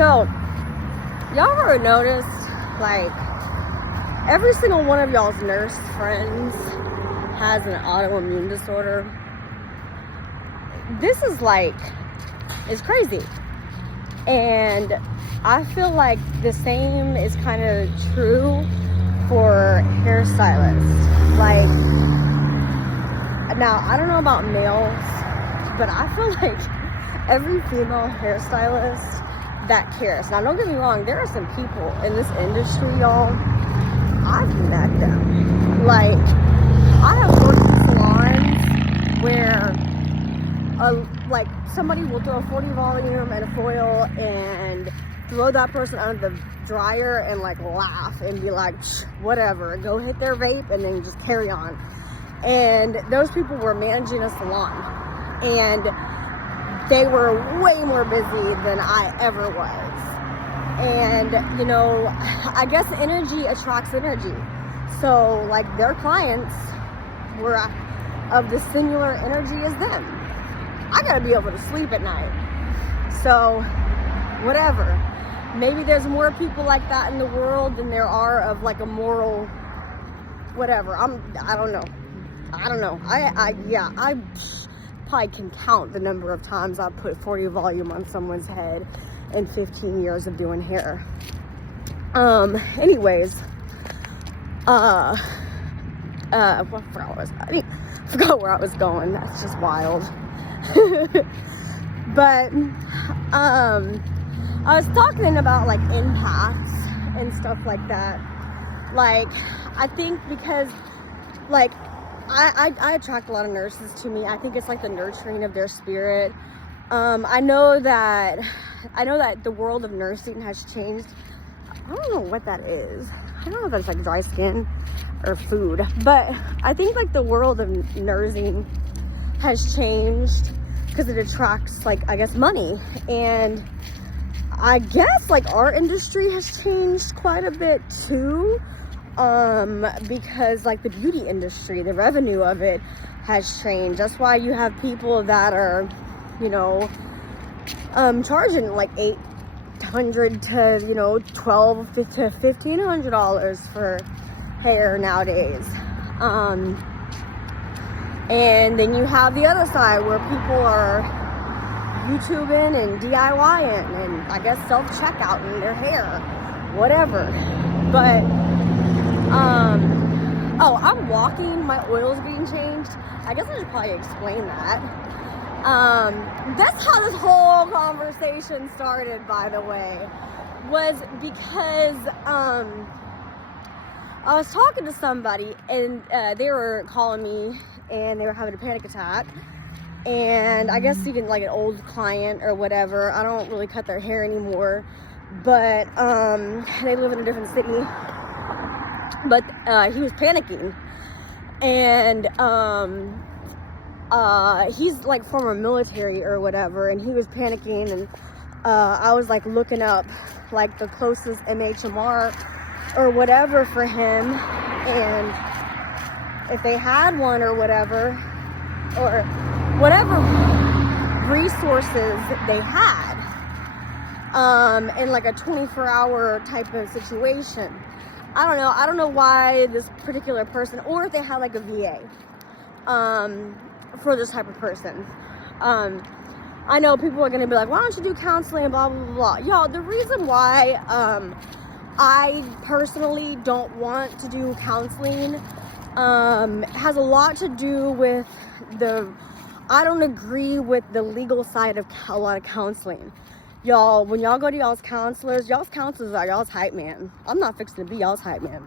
So, y'all ever noticed, like, every single one of y'all's nurse friends has an autoimmune disorder? This is like, it's crazy. And I feel like the same is kind of true for hairstylists. Like, now, I don't know about males, but I feel like every female hairstylist that cares. Now, don't get me wrong, there are some people in this industry, y'all, I've met them. Like, I have worked in salons where, like, somebody will throw a 40 volume and a foil and throw that person under the dryer and, like, laugh and be like, whatever, go hit their vape and then just carry on. And those people were managing a salon. And they were way more busy than I ever was. And, you know, I guess energy attracts energy. So, like, their clients were of the similar energy as them. I gotta be able to sleep at night. So, whatever. Maybe there's more people like that in the world than there are of, like, a moral whatever. I don't know. I probably can count the number of times I've put 40 volume on someone's head in 15 years of doing hair. Anyways, I forgot where I was going. That's just wild. But, I was talking about, like, empaths and stuff like that. Like, I think because, like, I attract a lot of nurses to me. I think it's like the nurturing of their spirit. I know that the world of nursing has changed. I don't know what that is. I don't know if that's like dry skin or food, but I think like the world of nursing has changed because it attracts, like, I guess, money. And I guess like our industry has changed quite a bit too. Because like the beauty industry, the revenue of it has changed. That's why you have people that are, you know, charging like $800 to, you know, $1,200 to $1,500 for hair nowadays. And then you have the other side where people are YouTubing and DIYing and I guess self-checkouting their hair, whatever. But oh, I'm walking, my oil's being changed. I guess I should probably explain that. That's how this whole conversation started, by the way, was because, I was talking to somebody and, they were calling me and they were having a panic attack. And I guess even like an old client or whatever, I don't really cut their hair anymore, but, they live in a different city. But he was panicking, and he's like former military or whatever, and he was panicking, and I was like looking up like the closest MHMR or whatever for him, and if they had one or whatever resources they had, in like a 24-hour type of situation. I don't know why this particular person, or if they have like a VA, for this type of person. I know people are going to be like, why don't you do counseling and blah, blah, blah, blah. Y'all, the reason why, I personally don't want to do counseling, has a lot to do with I don't agree with the legal side of a lot of counseling. Y'all, when y'all go to y'all's counselors are y'all's hype man. I'm not fixing to be y'all's hype man.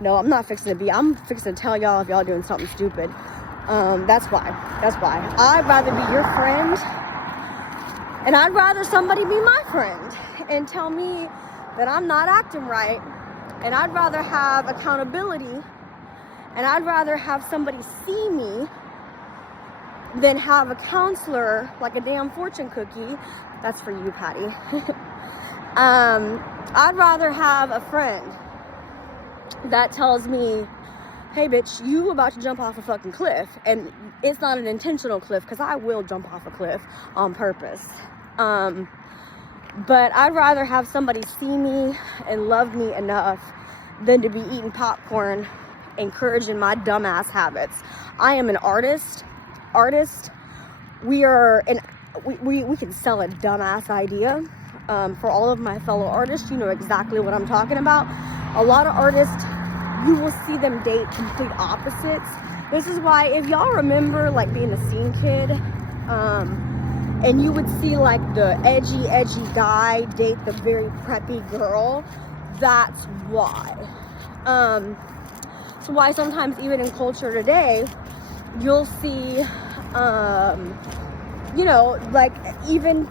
No, I'm not fixing to be. I'm fixing to tell y'all if y'all doing something stupid. That's why. I'd rather be your friend, and I'd rather somebody be my friend and tell me that I'm not acting right, and I'd rather have accountability, and I'd rather have somebody see me than have a counselor like a damn fortune cookie. That's for you, Patty. I'd rather have a friend that tells me, hey bitch, you about to jump off a fucking cliff, and it's not an intentional cliff, because I will jump off a cliff on purpose. But I'd rather have somebody see me and love me enough than to be eating popcorn, encouraging my dumbass habits. I am an artist. We can sell a dumbass idea. For all of my fellow artists, you know exactly what I'm talking about. A lot of artists, you will see them date complete opposites. This is why, if y'all remember like being a scene kid, and you would see like the edgy guy date the very preppy girl, that's why. So why sometimes even in culture today, you'll see, you know, like even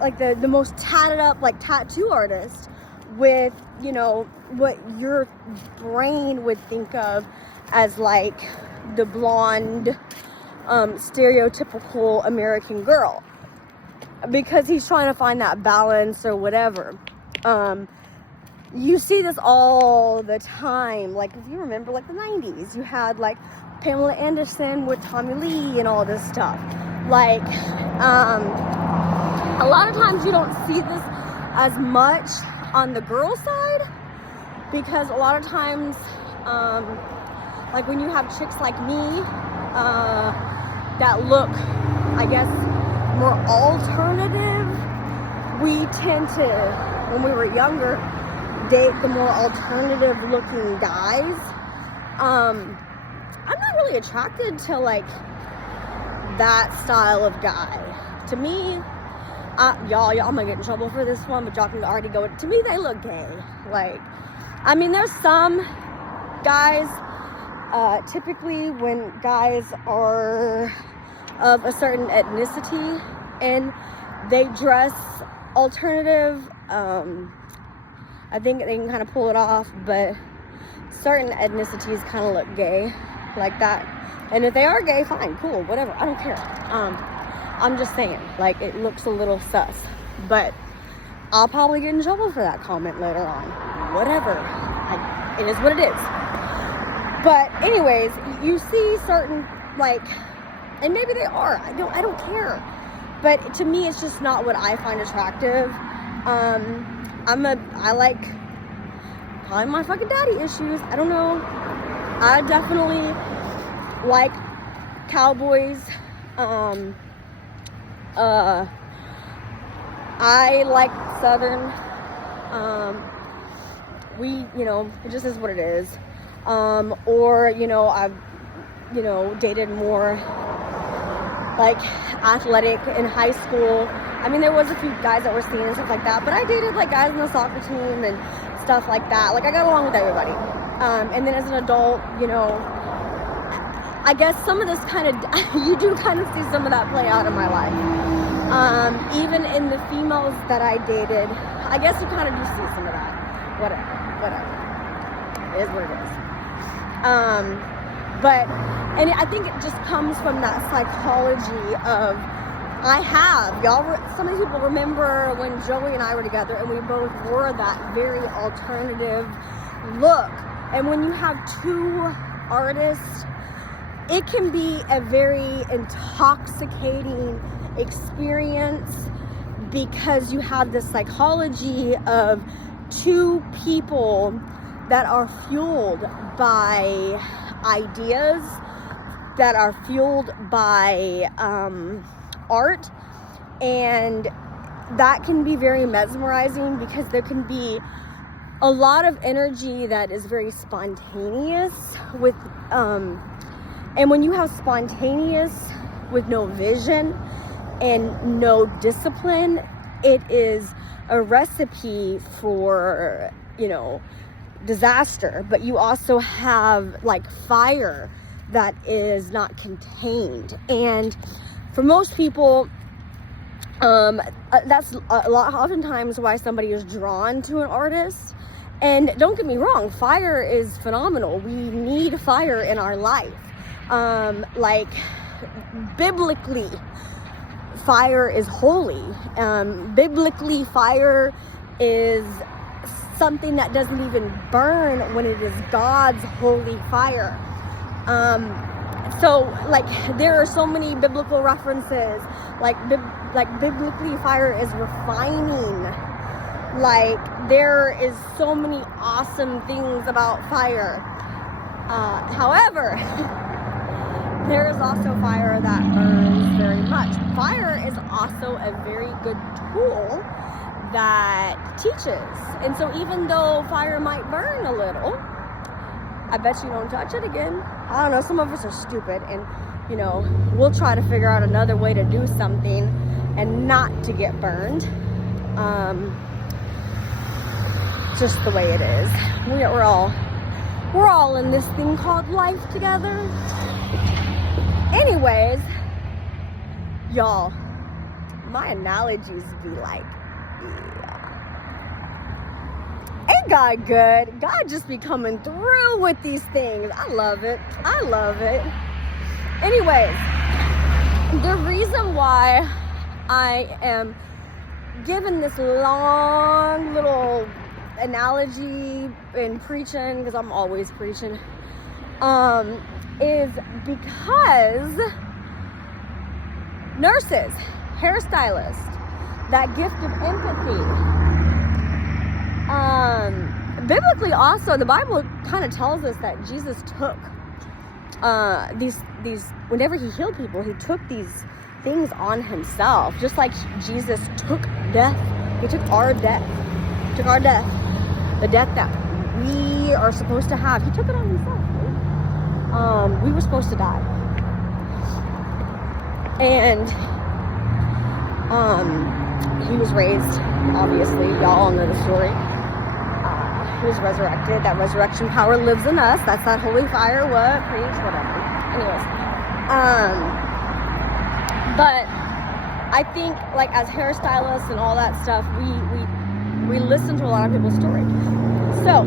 like the most tatted up like tattoo artist with, you know, what your brain would think of as like the blonde, stereotypical American girl, because he's trying to find that balance or whatever. You see this all the time. Like, if you remember, like the 90s, you had like Pamela Anderson with Tommy Lee and all this stuff. Like, a lot of times you don't see this as much on the girl side, because a lot of times, like when you have chicks like me, that look, I guess, more alternative, we tend to, when we were younger, date the more alternative looking guys. I'm not really attracted to like that style of guy. To me, y'all, I'm gonna get in trouble for this one, but y'all can already go. To me, they look gay. Like, I mean, there's some guys, typically when guys are of a certain ethnicity and they dress alternative, I think they can kind of pull it off, but certain ethnicities kind of look gay like that. And if they are gay, fine, cool, whatever, I don't care. I'm just saying, like, it looks a little sus, but I'll probably get in trouble for that comment later on. Whatever, it is what it is. But anyways, you see certain, like, and maybe they are, I don't care, but to me, it's just not what I find attractive. I like probably my fucking daddy issues. I don't know. I definitely like cowboys. I like Southern. You know, it just is what it is. Or, you know, I've, you know, dated more like athletic in high school. I mean, there was a few guys that were seen and stuff like that, but I dated like guys on the soccer team and stuff like that. Like, I got along with everybody. And then as an adult, you know, I guess some of this kind of, you do kind of see some of that play out in my life. Even in the females that I dated, I guess you kind of do see some of that. Whatever. It is what it is. But, and I think it just comes from that psychology of, some of you people remember when Joey and I were together and we both wore that very alternative look. And when you have two artists, it can be a very intoxicating experience, because you have this psychology of two people that are fueled by ideas, that are fueled by art, and that can be very mesmerizing, because there can be a lot of energy that is very spontaneous with and when you have spontaneous with no vision and no discipline, it is a recipe for, you know, disaster. But you also have like fire that is not contained, and for most people, that's a lot, oftentimes why somebody is drawn to an artist. And don't get me wrong, fire is phenomenal. We need fire in our life. Like, biblically, fire is holy. Biblically, fire is something that doesn't even burn when it is God's holy fire. So like there are so many biblical references, like biblically fire is refining. Like there is so many awesome things about fire. However, there is also fire that burns very much. Fire is also a very good tool that teaches. And so even though fire might burn a little, I bet you don't touch it again. I don't know, some of us are stupid and, you know, we'll try to figure out another way to do something and not to get burned. Just the way it is. We're all in this thing called life together. Anyways, y'all, my analogies be like, ain't God good? God just be coming through with these things. I love it. I love it. Anyways, the reason why I am giving this long little analogy and preaching, because I'm always preaching, is because nurses, hairstylists, that gift of empathy, biblically also, the Bible kind of tells us that Jesus took these whenever he healed people, he took these things on himself, just like Jesus took death. He took our death, the death that we are supposed to have. He took it on himself. We were supposed to die, and he was raised. Obviously, y'all know the story. He was resurrected. That resurrection power lives in us. That's that holy fire. What? Preach, whatever. Anyways, but I think, like, as hairstylists and all that stuff, we listen to a lot of people's stories. So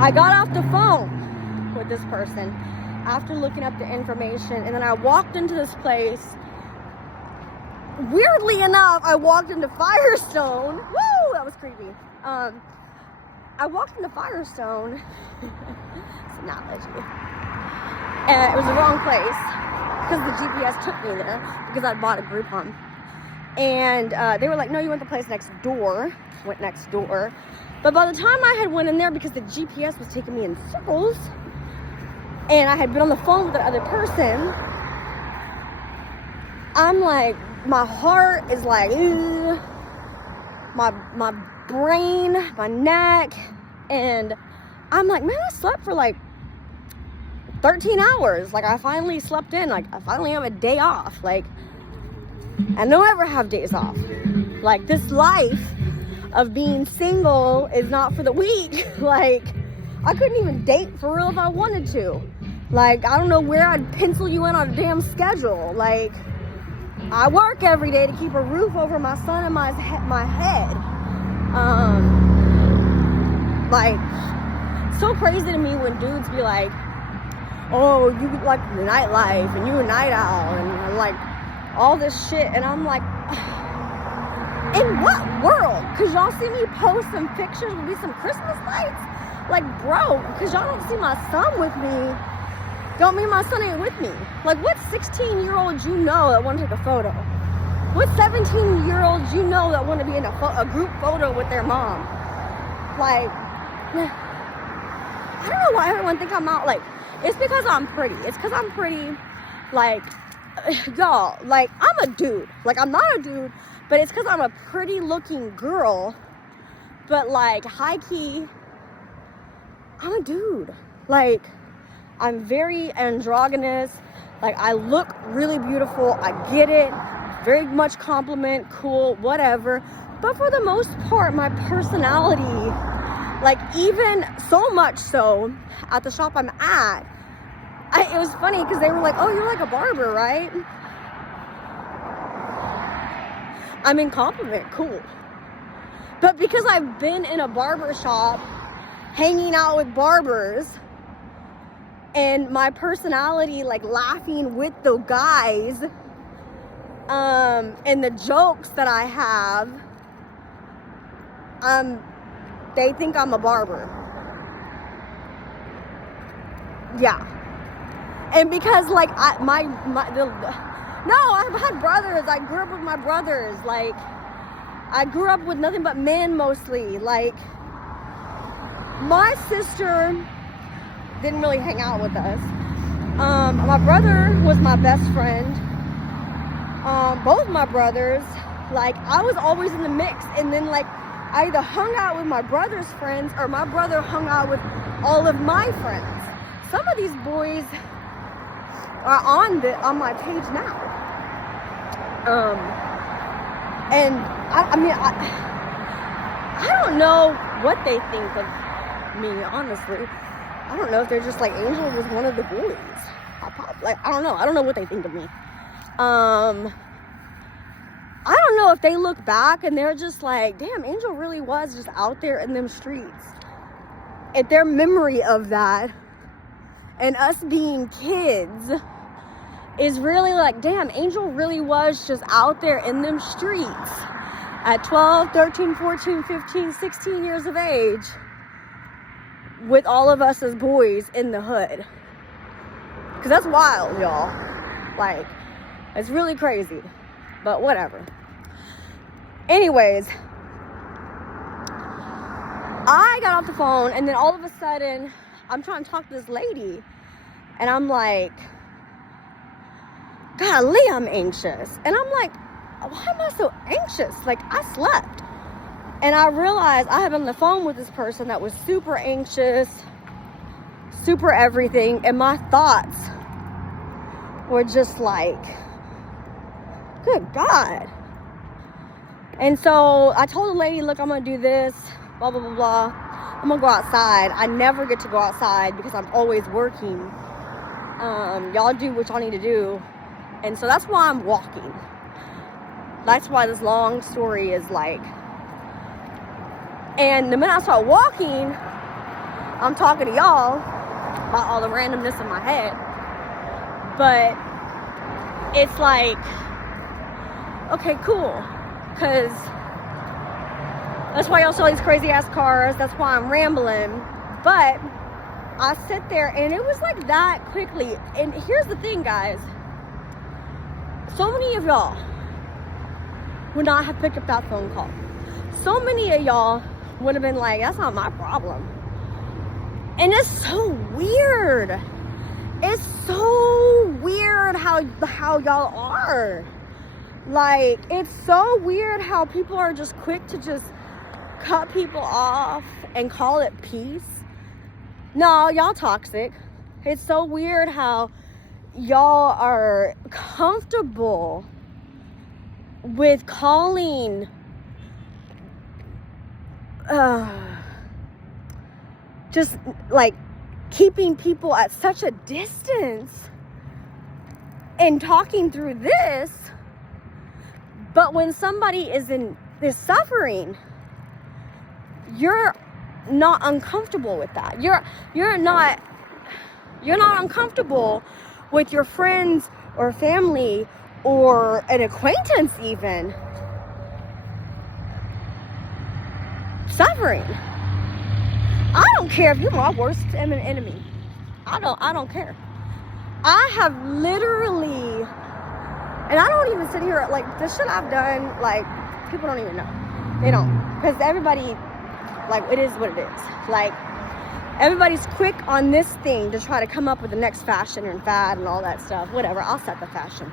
I got off the phone with this person after looking up the information, and then I walked into this place. Weirdly enough, I walked into Firestone. Woo! That was creepy. I walked into Firestone. It's an analogy. And it was the wrong place because the GPS took me there because I'd bought a Groupon. And they were like, no, you went the place next door. Went next door. But by the time I had went in there, because the GPS was taking me in circles, and I had been on the phone with the other person, I'm like, my heart is like, ew. My brain, my neck, and I'm like, man, I slept for like 13 hours. Like, I finally slept in. Like, I finally have a day off. Like, I don't ever have days off. Like, this life of being single is not for the weak. Like, I couldn't even date for real if I wanted to. Like, I don't know where I'd pencil you in on a damn schedule. Like, I work every day to keep a roof over my son and my head. Like, so crazy to me when dudes be like, oh, you like the nightlife and you a night owl and like all this shit, and I'm like, in what world? Cause y'all see me post some pictures with me some Christmas lights? Like, bro, cause y'all don't see my son with me, don't mean my son ain't with me. Like, what 16-year-olds you know that want to take a photo? What 17-year-olds you know that want to be in a group photo with their mom? Like, I don't know why everyone think I'm out. Like, it's because I'm pretty. It's because I'm pretty. Like, y'all, like, I'm a dude. Like, I'm not a dude, but it's because I'm a pretty looking girl. But, like, high key, I'm a dude. Like, I'm very androgynous. Like, I look really beautiful. I get it. Very much compliment, cool, whatever. But for the most part, my personality, like, even so much so at the shop I'm at, it was funny because they were like, oh, you're like a barber, right? I mean, compliment, cool. But because I've been in a barber shop, hanging out with barbers, and my personality, like, laughing with the guys, and the jokes that I have, they think I'm a barber. Yeah. And because like I've had brothers. I grew up with my brothers. Like, I grew up with nothing but men mostly. Like, my sister didn't really hang out with us. My brother was my best friend. Both my brothers, like, I was always in the mix. And then, like, I either hung out with my brother's friends or my brother hung out with all of my friends. Some of these boys are on my page now. And I don't know what they think of me, honestly. I don't know if they're just like, Angel was one of the boys. I don't know. I don't know what they think of me. I don't know if they look back and they're just like, damn, Angel really was just out there in them streets. If their memory of that and us being kids is really like, damn, Angel really was just out there in them streets at 12, 13, 14, 15, 16 years of age with all of us as boys in the hood. Because that's wild, y'all. Like, it's really crazy. But whatever. Anyways, I got off the phone and then all of a sudden I'm trying to talk to this lady and I'm like, golly, I'm anxious. And I'm like, why am I so anxious? Like, I slept. And I realized I had been on the phone with this person that was super anxious, super everything. And my thoughts were just like, good God. And so I told the lady, look, I'm going to do this, blah, blah, blah, blah. I'm going to go outside. I never get to go outside because I'm always working. Y'all do what y'all need to do. And so that's why I'm walking. That's why this long story is like. And the minute I start walking, I'm talking to y'all about all the randomness in my head. But it's like, okay, cool. Because that's why y'all saw these crazy ass cars. That's why I'm rambling. But I sit there and it was like that quickly. And here's the thing, guys. So many of y'all would not have picked up that phone call. So many of y'all would have been like, that's not my problem. And it's so weird. It's so weird how y'all are. Like, it's so weird how people are just quick to just cut people off and call it peace. No, y'all toxic. It's so weird how y'all are comfortable with calling just like keeping people at such a distance and talking through this. But when somebody is suffering, you're not uncomfortable with that. You're not uncomfortable with your friends or family or an acquaintance even suffering. I don't care if you're my worst enemy. I don't care. I have literally, and I don't even sit here, like, the shit I've done, like, people don't even know. They don't. Because everybody, like, it is what it is. Like, everybody's quick on this thing to try to come up with the next fashion and fad and all that stuff. Whatever, I'll set the fashion.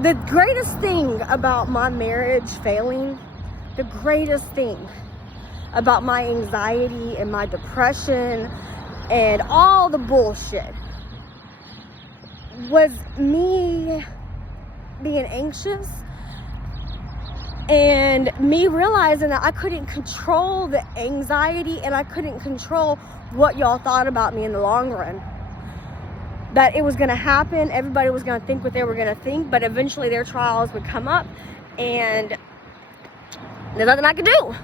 The greatest thing about my marriage failing, the greatest thing about my anxiety and my depression and all the bullshit was me being anxious and me realizing that I couldn't control the anxiety and I couldn't control what y'all thought about me in the long run. That it was going to happen, everybody was going to think what they were going to think, but eventually their trials would come up and there's nothing I could do.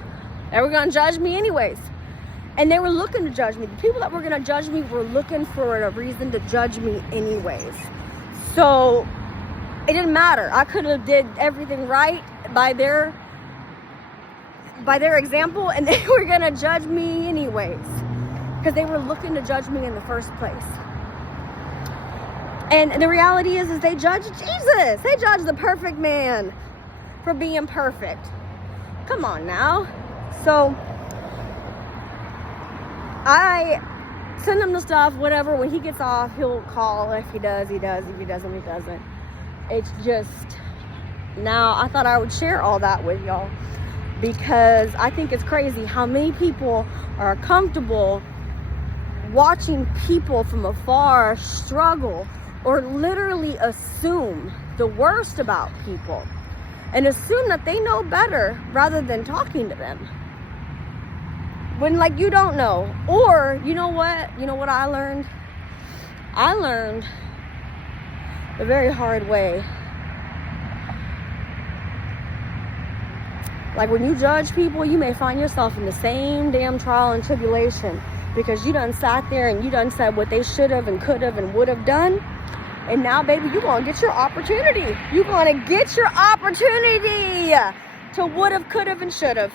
They were going to judge me anyways. And they were looking to judge me. The people that were going to judge me were looking for a reason to judge me anyways. So it didn't matter. I could have did everything right by their example and they were going to judge me anyways. because they were looking to judge me in the first place. And the reality is they judge Jesus. They judge the perfect man for being perfect. Come on now. So I send him the stuff, whatever. When he gets off, he'll call. If he does, he does. If he doesn't, he doesn't. It's just, now I thought I would share all that with y'all, because I think it's crazy how many people are comfortable watching people from afar struggle, or literally assume the worst about people and assume that they know better rather than talking to them when, like, you don't know. Or you know what I learned the very hard way. Like, when you judge people, you may find yourself in the same damn trial and tribulation, because you done sat there and you done said what they should have and could have and would have done. And now, baby, you're going to get your opportunity. You're going to get your opportunity to would have, could have, and should have.